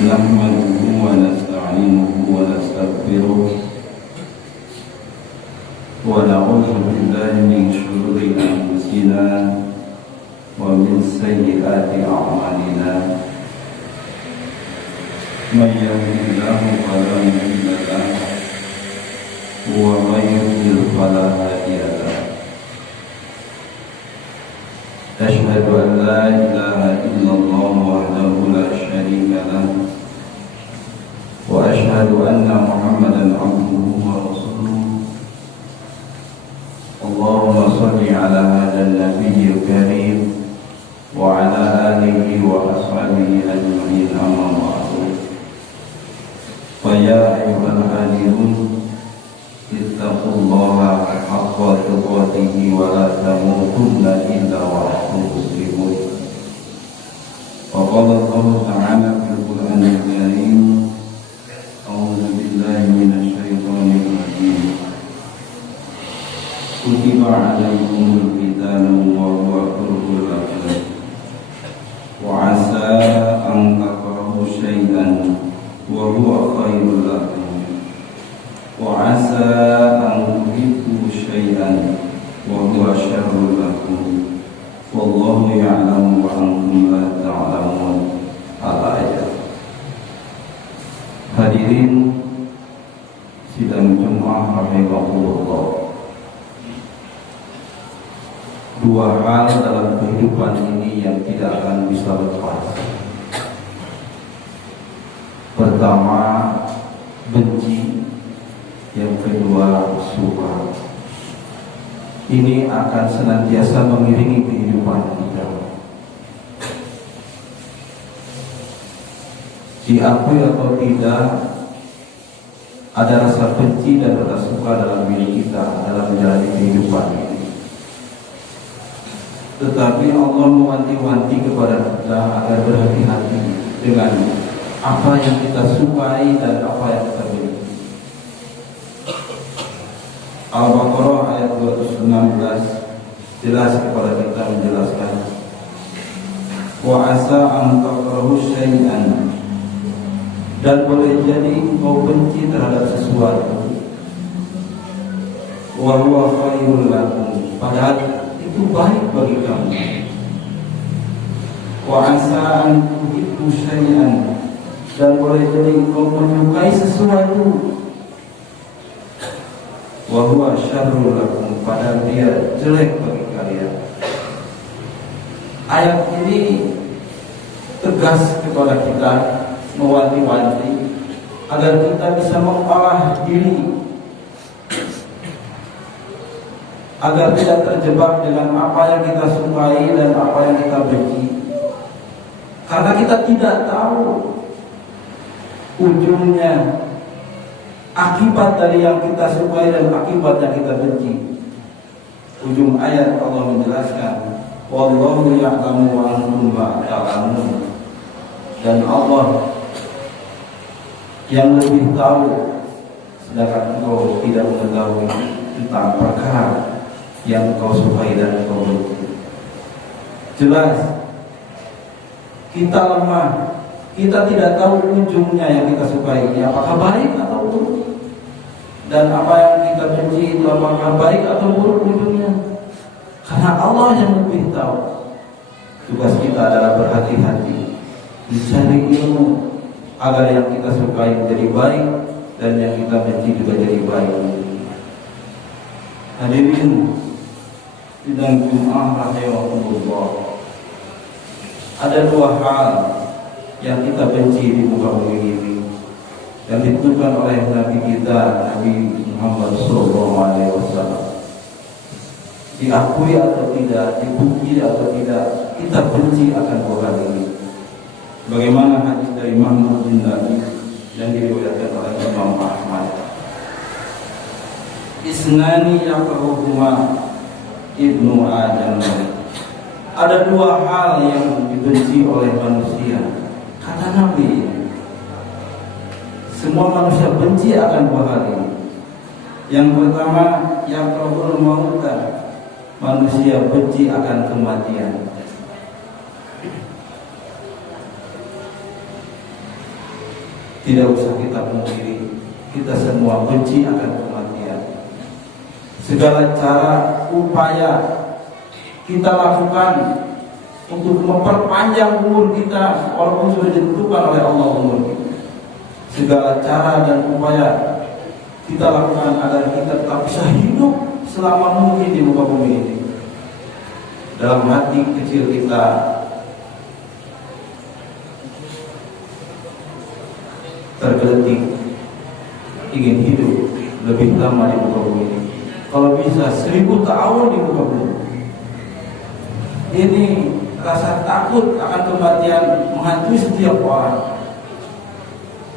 نحمده ونستعينه ونستغفره ونعوذ بالله من شرور أنفسنا ومن سيئات أعمالنا من يهده الله فلا مضل له ومن يضلل فلا هادي له أشهد أن لا إله إلا الله وحده لا شريك له وأشهد أن محمدا عبده ورسوله اللهم صل على هذا النبي الكريم وعلى آله وأصحابه أجمعين أما بعد فيا أيها الآمنون اتقوا الله حق تقاته ولا تموتن إلا وأنتم مسلمون وقال الله تعالى في القرآن الكريم أعوذ بالله من الشيطان الرجيم كتب عليكم القتال وهو كره لكم وعسى أن تكرهوا شيئا وهو خير لكم وعسى أن تحبوا شيئا وهو شر لكم والله يعلم وأنتم لا تعلمون. Al-Ayat. Hadirin sidang Jumat rahimahullah. Dua hal dalam kehidupan ini yang tidak akan bisa lepas. Pertama, benci. Yang kedua, suka. Ini akan senantiasa mengiringi kehidupan kita. Diakui atau tidak, ada rasa benci dan rasa suka dalam diri kita dalam menjalani kehidupan ini. Tetapi Allah mewanti-wanti kepada kita agar berhati-hati dengan apa yang kita sukai dan apa yang kita benci. Al-Baqarah ayat 216 jelas kepada kita menjelaskan wa asa an takrahu syai'an, dan boleh jadi engkau benci terhadap sesuatu wa huwa khairul lakum, padahal itu baik bagi kamu. Wa asa an tuhibbu syai'an, dan boleh jadi engkau menyukai sesuatu wa huwa syarrul lakum, padahal dia jelek bagi kalian. Ayat ini tegas kepada kita, mewanti-wanti agar kita bisa mengolah diri, agar tidak terjebak dengan apa yang kita sukai dan apa yang kita benci. Karena kita tidak tahu ujungnya, akibat dari yang kita sukai dan akibat yang kita benci. Ujung ayat Allah menjelaskan wallahu ya'lamu wa antum la ta'lamun, dan Allah yang lebih tahu sedangkan engkau tidak mengetahui tentang perkara yang engkau sukai dan engkau benci. Jelas kita lemah, kita tidak tahu ujungnya yang kita sukai ini apakah baik atau buruk, dan apa yang kita benci itu apakah baik atau buruk ujungnya. Karena Allah yang lebih tahu. Tugas kita adalah berhati-hati, mencari ilmu agar yang kita sukai menjadi baik dan yang kita benci juga jadi baik. Hadirin sidang Jumat rahimahullah, ada dua hal yang kita benci di muka bumi ini, yang ditentukan oleh Nabi kita Nabi Muhammad SAW. Diakui atau tidak, dipuji atau tidak, kita benci akan dua hal ini. Bagaimana hadis dari Mahmud bin Nabi yang diriwayatkan oleh Imam Ahmad. Isnani yakrahuhuma ibnu Adam. Ada dua hal yang dibenci oleh manusia. Kata Nabi, semua manusia benci akan dua hal ini. Yang pertama, yakrahul mauta, manusia benci akan kematian. Tidak usah kita pungkiri, kita semua benci akan kematian. Segala cara, upaya kita lakukan untuk memperpanjang umur kita, walaupun sudah ditentukan oleh Allah umur kita. Segala cara dan upaya kita lakukan agar kita tetap bisa hidup selama mungkin di muka bumi ini. Dalam hati kecil kita tergeletik ingin hidup lebih lama di muka bumi ini. Kalau bisa 1000 tahun di muka bumi. Ini rasa takut akan kematian menghantui setiap orang.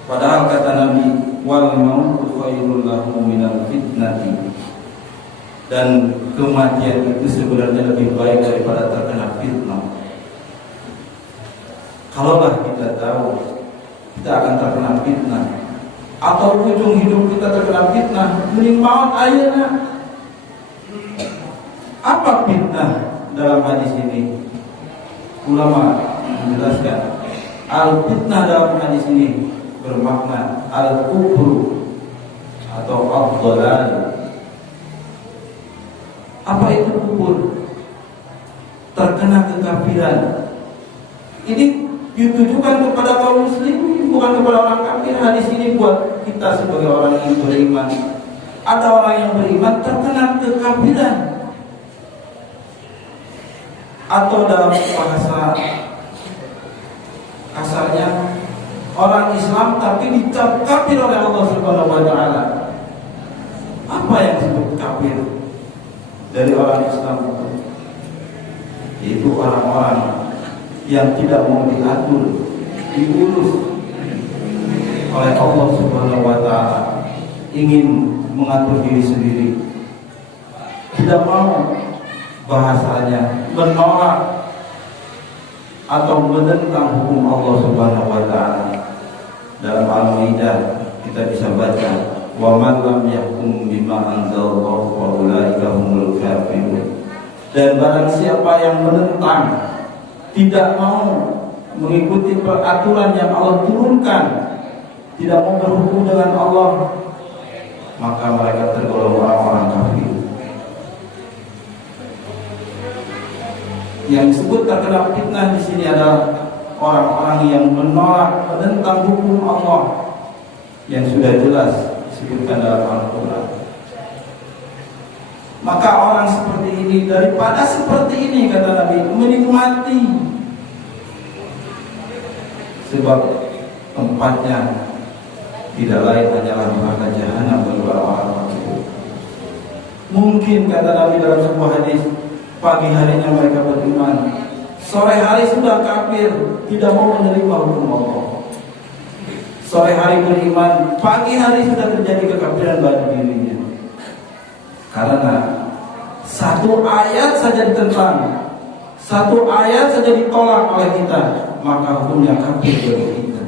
Padahal kata Nabi, wal mautu khairul lahu minal fitnati. Dan kematian itu sebenarnya lebih baik daripada terkena fitnah. Kalaulah kita tahu kita akan terkena fitnah, atau ujung hidup kita terkena fitnah, mending maut ayeuna. Apa fitnah dalam hadis ini? Ulama menjelaskan, al-fitnah dalam hadis ini bermakna al-kufru atau ad-dhalal. Apa itu kufur? Terkena kekafiran. Ini ditujukan kepada kaum muslimin, bukan kepada orang kafir. Hadis ini buat kita sebagai orang yang beriman. Ada orang yang beriman terkena kekafiran, atau dalam bahasa kasarnya orang Islam tapi dicap kafir oleh Allah Subhanahu wa taala. Apa yang disebut kafir dari orang Islam itu? Yaitu orang-orang yang tidak mau diatur, diurus oleh Allah Subhanahu wa taala, ingin mengatur diri sendiri, tidak mau, bahasanya menolak atau menentang hukum Allah Subhanahu wa taala. Dalam Al-Maidah kita bisa baca, wa man lam yahkum bima anzalallahu fa ulaika humul kafirun. Dan barang siapa yang menentang, tidak mau mengikuti peraturan yang Allah turunkan, tidak mau berhukum dengan Allah, maka mereka tergolong orang-orang kafir. Yang disebut terkena fitnah di sini adalah orang-orang yang menolak, menentang hukum Allah yang sudah jelas disebutkan dalam Al-Quran. Maka orang seperti ini, daripada seperti ini kata Nabi, mending mati. Sebab tempatnya tidak lain hanyalah neraka jahanam bagi orang-orang itu. Mungkin kata Nabi dalam sebuah hadis, pagi harinya mereka beriman, sore hari sudah kafir, tidak mau menerima hukum Allah. Sore hari beriman, pagi hari sudah terjadi kekafiran pada dirinya. Karena satu ayat saja ditentang, satu ayat saja ditolak oleh kita, maka hukumnya kafir bagi kita.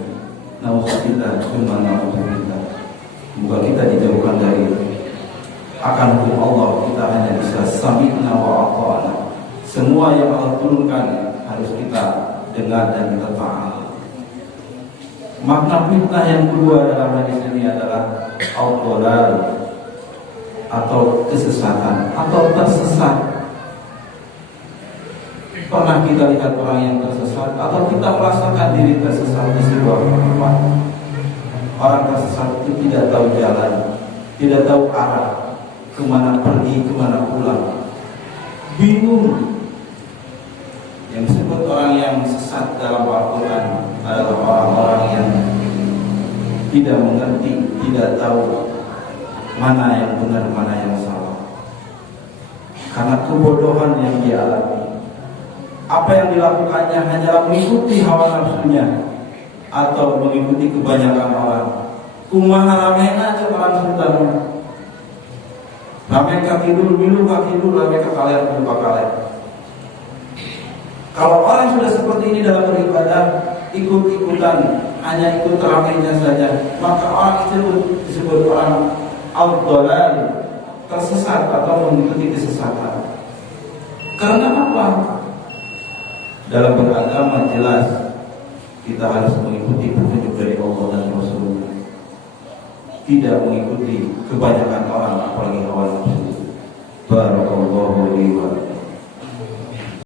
Nauzubillah, nauzubillah. Semoga kita dijauhkan dari akan hukum Allah. Kita hanya bisa sami'na wa ata'na. Semua yang Allah turunkan harus kita dengar dan kita taat. Makna fitnah yang kedua dalam hadis ini adalah ad-dhalal, atau kesesatan, atau tersesat. Pernah kita lihat orang yang tersesat, atau kita merasakan diri tersesat di sebuah tempat? Orang tersesat itu tidak tahu jalan, tidak tahu arah, kemana pergi, kemana pulang, bingung. Yang disebut orang yang sesat dalam Al-Quran adalah orang-orang yang tidak mengerti, tidak tahu mana yang benar, mana yang salah, karena kebodohan yang dia alami. Apa yang dilakukannya hanyalah mengikuti hawa nafsunya atau mengikuti kebanyakan orang. Kumaha ramena cek orang sultan, rame kakidul, milu kakidul, rame kekalian, milu kekalian. Kalau orang sudah seperti ini dalam beribadah, ikut-ikutan, hanya ikut ramainya saja, maka orang itu disebut orang ad-dhalal, tersesat atau mengikuti kesesatan. Karena apa? Dalam beragama jelas kita harus mengikuti petunjuk dari Allah dan Rasul. tidak mengikuti kebanyakan orang apalagi hawa nafsu. Barakallahu li wa